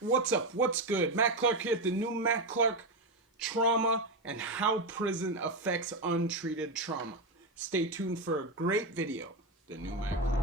What's up? What's good? Matt Clark here at the new Matt Clark Trauma and How Prison Affects Untreated Trauma. Stay tuned for a great video. The new Matt Clark.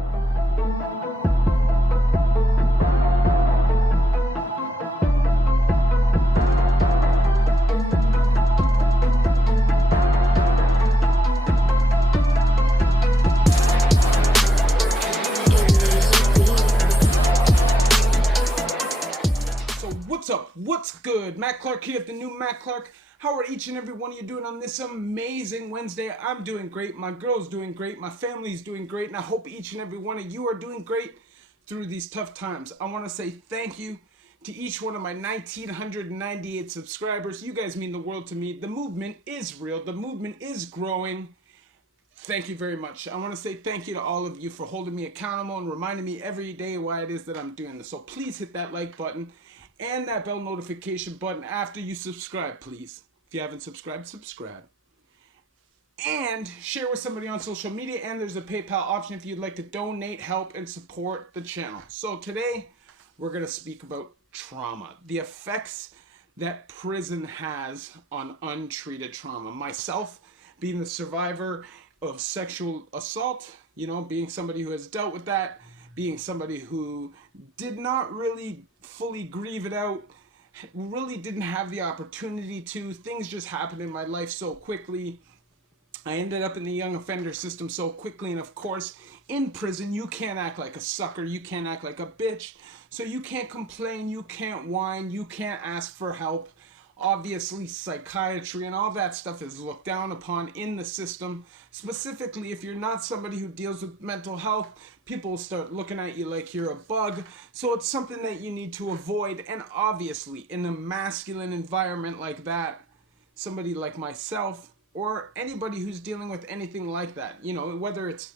What's up? What's good? Matt Clark here at the new Matt Clark. How are each and every one of you doing on this amazing Wednesday? I'm doing great. My girl's doing great. My family's doing great. And I hope each and every one of you are doing great through these tough times. I want to say thank you to each one of my 1,998 subscribers. You guys mean the world to me. The movement is real. The movement is growing. Thank you very much. I want to say thank you to all of you for holding me accountable and reminding me every day why it is that I'm doing this. So please hit that like button and that bell notification button after you subscribe, please. If you haven't subscribed, subscribe. And share with somebody on social media, and there's a PayPal option if you'd like to donate, help, and support the channel. So today, we're going to speak about trauma, the effects that prison has on untreated trauma. Myself, being the survivor of sexual assault, being somebody who has dealt with that, being somebody who did not really fully grieve it out, really didn't have the opportunity to. Things just happened in my life so quickly. I ended up in the young offender system so quickly, and of course, in prison, you can't act like a sucker, you can't act like a bitch, so you can't complain, you can't whine, you can't ask for help. Obviously, psychiatry and all that stuff is looked down upon in the system. Specifically, if you're not somebody who deals with mental health, people will start looking at you like you're a bug. So it's something that you need to avoid. And obviously, in a masculine environment like that, somebody like myself or anybody who's dealing with anything like that, whether it's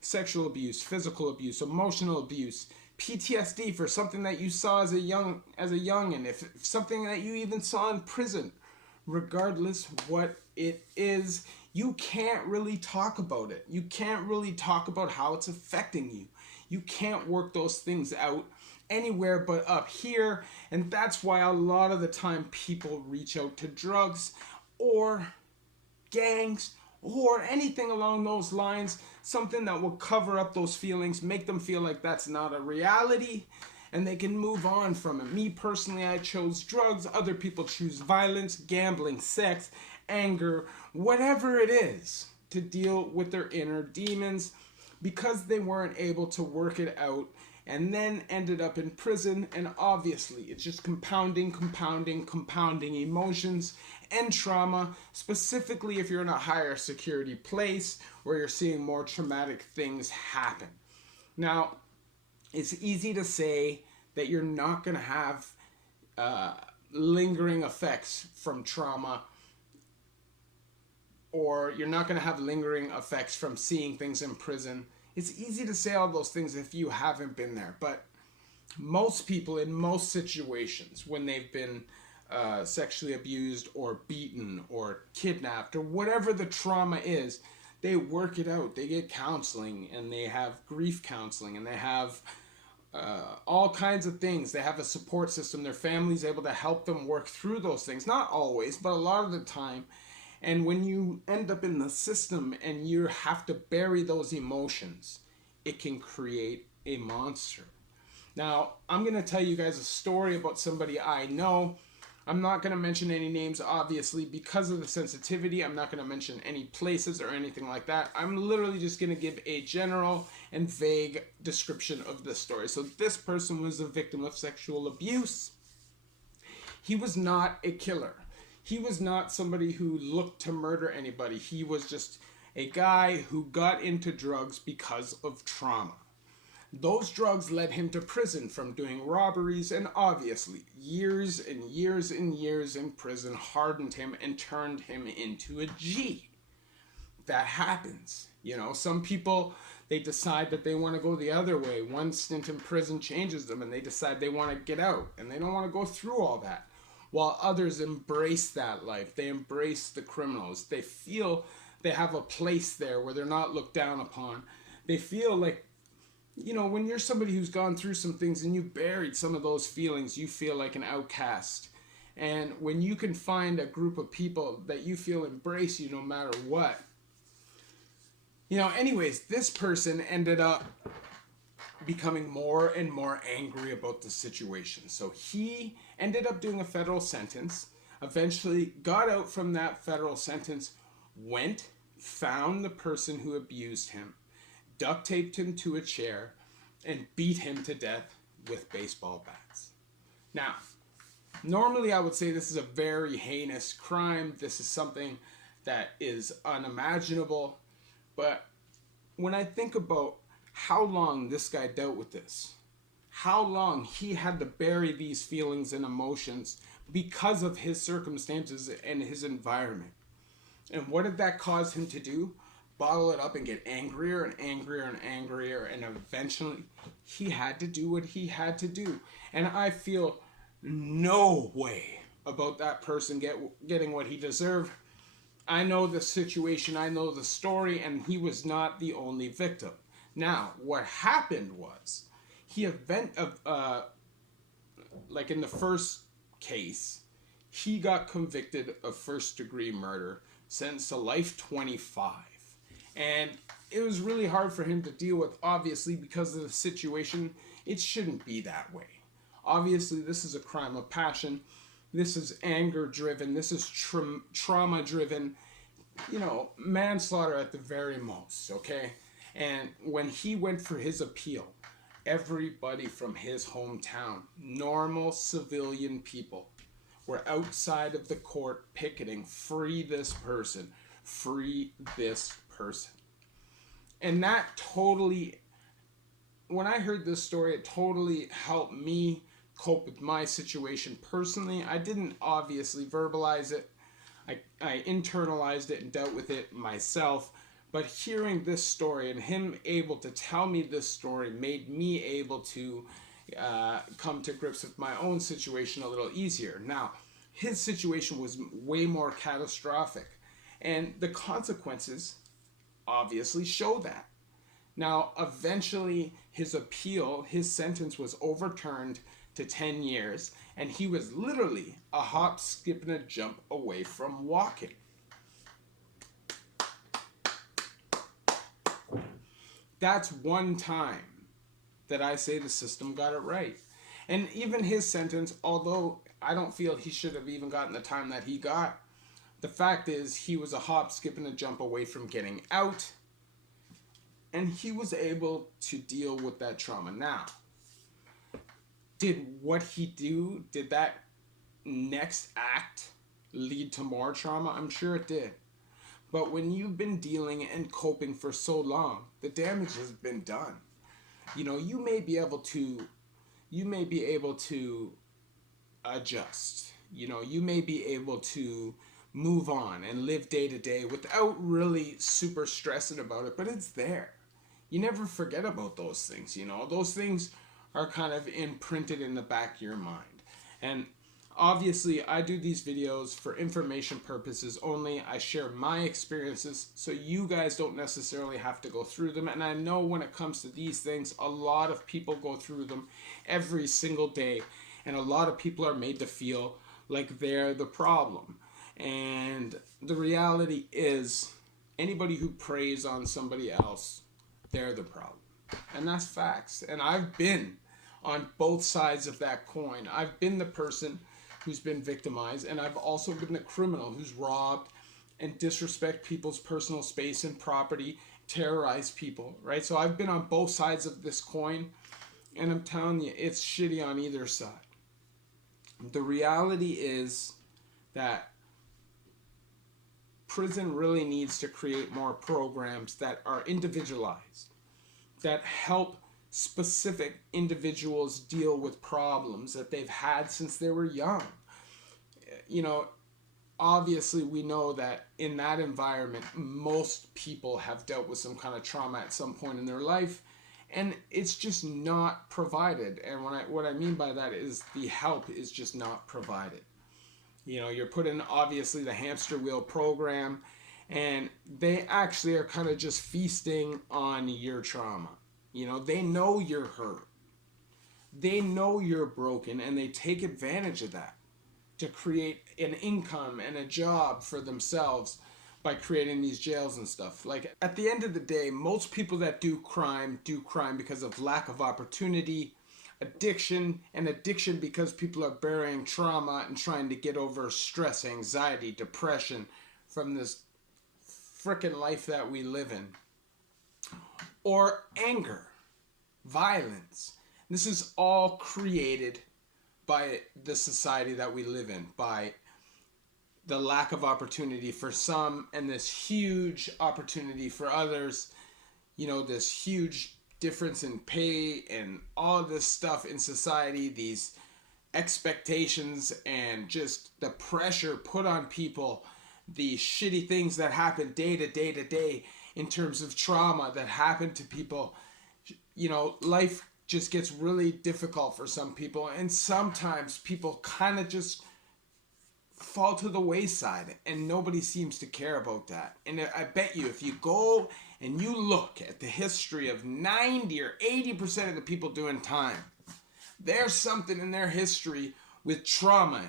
sexual abuse, physical abuse, emotional abuse, PTSD for something that you saw as a youngin', if something that you even saw in prison, regardless what it is, you can't really talk about it. You can't really talk about how it's affecting you. You can't work those things out anywhere but up here, and that's why a lot of the time people reach out to drugs or gangs or anything along those lines, something that will cover up those feelings, make them feel like that's not a reality, and they can move on from it. Me personally, I chose drugs. Other people choose violence, gambling, sex, anger, whatever it is, to deal with their inner demons because they weren't able to work it out, and then ended up in prison. And obviously it's just compounding emotions and trauma, specifically if you're in a higher security place where you're seeing more traumatic things happen. Now, it's easy to say that you're not going to have lingering effects from trauma, or you're not going to have lingering effects from seeing things in prison. It's easy to say all those things if you haven't been there, but most people in most situations, when they've been sexually abused or beaten or kidnapped or whatever the trauma is, they work it out. They get counseling, and they have grief counseling, and they have all kinds of things. They have a support system. Their family's able to help them work through those things. Not always, but a lot of the time. And when you end up in the system and you have to bury those emotions, it can create a monster. Now, I'm going to tell you guys a story about somebody I know. I'm not going to mention any names, obviously, because of the sensitivity. I'm not going to mention any places or anything like that. I'm literally just going to give a general and vague description of this story. So this person was a victim of sexual abuse. He was not a killer. He was not somebody who looked to murder anybody. He was just a guy who got into drugs because of trauma. Those drugs led him to prison from doing robberies, and obviously years and years and years in prison hardened him and turned him into a G. That happens. Some people, they decide that they want to go the other way. One stint in prison changes them, and they decide they want to get out, and they don't want to go through all that. While others embrace that life. They embrace the criminals. They feel they have a place there where they're not looked down upon. They feel like you know, when you're somebody who's gone through some things and you buried some of those feelings, you feel like an outcast. And when you can find a group of people that you feel embrace you no matter what. You know, anyways, this person ended up becoming more and more angry about the situation. So he ended up doing a federal sentence, eventually got out from that federal sentence, went, found the person who abused him, duct taped him to a chair, and beat him to death with baseball bats. Now, normally I would say this is a very heinous crime. This is something that is unimaginable. But when I think about how long this guy dealt with this, how long he had to bury these feelings and emotions because of his circumstances and his environment. And what did that cause him to do? Bottle it up and get angrier and angrier and angrier, and eventually he had to do what he had to do. And I feel no way about that person getting what he deserved. I know the situation, I know the story, and he was not the only victim. Now, what happened was, like in the first case, he got convicted of first-degree murder, sentenced to life 25. And it was really hard for him to deal with, obviously, because of the situation. It shouldn't be that way. Obviously, this is a crime of passion. This is anger-driven. This is trauma-driven. You know, manslaughter at the very most, okay? And when he went for his appeal, everybody from his hometown, normal civilian people, were outside of the court picketing, free this person, free this person. And that totally, when I heard this story, it totally helped me cope with my situation personally. I didn't obviously verbalize it. I internalized it and dealt with it myself. But hearing this story and him able to tell me this story made me able to come to grips with my own situation a little easier. Now, his situation was way more catastrophic, and the consequences obviously show that. Now, eventually, his appeal, his sentence was overturned to 10 years, and he was literally a hop, skip, and a jump away from walking. That's one time that I say the system got it right. And even his sentence, although I don't feel he should have even gotten the time that he got, the fact is he was a hop, skip, and a jump away from getting out. And he was able to deal with that trauma. Now, did what he do, did that next act lead to more trauma? I'm sure it did. But when you've been dealing and coping for so long, the damage has been done. You know, you may be able to adjust. You know, you may be able to move on and live day to day without really super stressing about it, but it's there. You never forget about those things, you know. Those things are kind of imprinted in the back of your mind. And obviously, I do these videos for information purposes only. I share my experiences, so you guys don't necessarily have to go through them. And I know when it comes to these things, a lot of people go through them every single day. And a lot of people are made to feel like they're the problem. And the reality is, anybody who preys on somebody else, they're the problem. And that's facts. And I've been on both sides of that coin. I've been the person who's been victimized, and I've also been the criminal who's robbed and disrespect people's personal space and property, terrorize people, right? So I've been on both sides of this coin, and I'm telling you, it's shitty on either side. The reality is that prison really needs to create more programs that are individualized, that help specific individuals deal with problems that they've had since they were young. You know, obviously we know that in that environment, most people have dealt with some kind of trauma at some point in their life, and it's just not provided. And what I mean by that is the help is just not provided. You know, you're put in, obviously, the hamster wheel program, and they actually are kind of just feasting on your trauma. You know, they know you're hurt. They know you're broken, and they take advantage of that to create an income and a job for themselves by creating these jails and stuff. Like, at the end of the day, most people that do crime because of lack of opportunity, addiction, and addiction because people are burying trauma and trying to get over stress, anxiety, depression from this frickin' life that we live in. Or anger, violence. This is all created by the society that we live in, by the lack of opportunity for some and this huge opportunity for others. You know, this huge difference in pay and all this stuff in society, these expectations and just the pressure put on people, the shitty things that happen day to day to day in terms of trauma that happen to people. You know, life just gets really difficult for some people, and sometimes people kind of just fall to the wayside, and nobody seems to care about that. And I bet you, if you go and you look at the history of 90 or 80% of the people doing time, there's something in their history with trauma.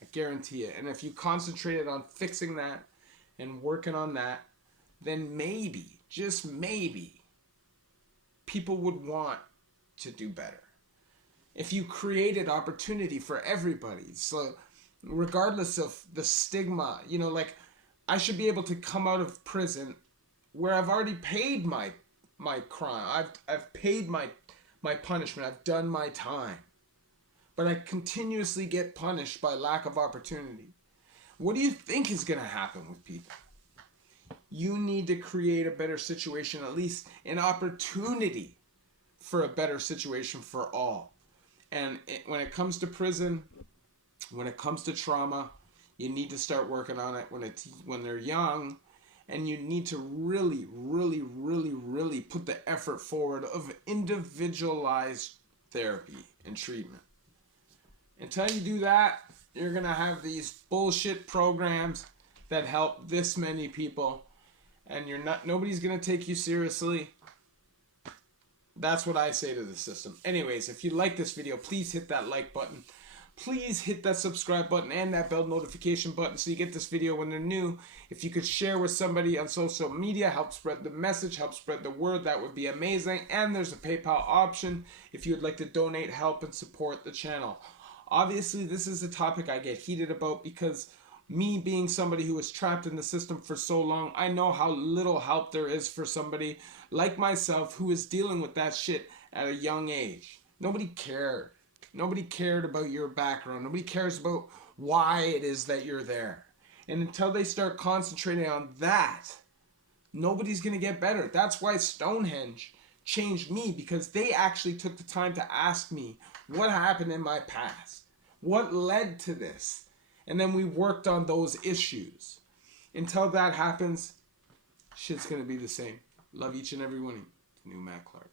I guarantee it. And if you concentrated on fixing that and working on that, then maybe, just maybe, people would want to do better. If you created opportunity for everybody, so regardless of the stigma, you know, like, I should be able to come out of prison where I've already paid my crime. I've paid my punishment. I've done my time. But I continuously get punished by lack of opportunity. What do you think is going to happen with people? You need to create a better situation, at least an opportunity for a better situation for all. And when it comes to prison, when it comes to trauma, you need to start working on it when they're young, and you need to really, really, really, really put the effort forward of individualized therapy and treatment. Until you do that, you're going to have these bullshit programs that help this many people, and nobody's going to take you seriously. That's what I say to the system. Anyways, if you like this video, please hit that like button. Please hit that subscribe button and that bell notification button so you get this video when they're new. If you could share with somebody on social media, help spread the message, help spread the word, that would be amazing. And there's a PayPal option if you would like to donate, help, and support the channel. Obviously, this is a topic I get heated about because me being somebody who was trapped in the system for so long, I know how little help there is for somebody like myself who is dealing with that shit at a young age. Nobody cared. Nobody cared about your background. Nobody cares about why it is that you're there. And until they start concentrating on that, nobody's going to get better. That's why Stonehenge changed me, because they actually took the time to ask me what happened in my past. What led to this? And then we worked on those issues. Until that happens, shit's going to be the same. Love each and every one of you. New Matt Clark.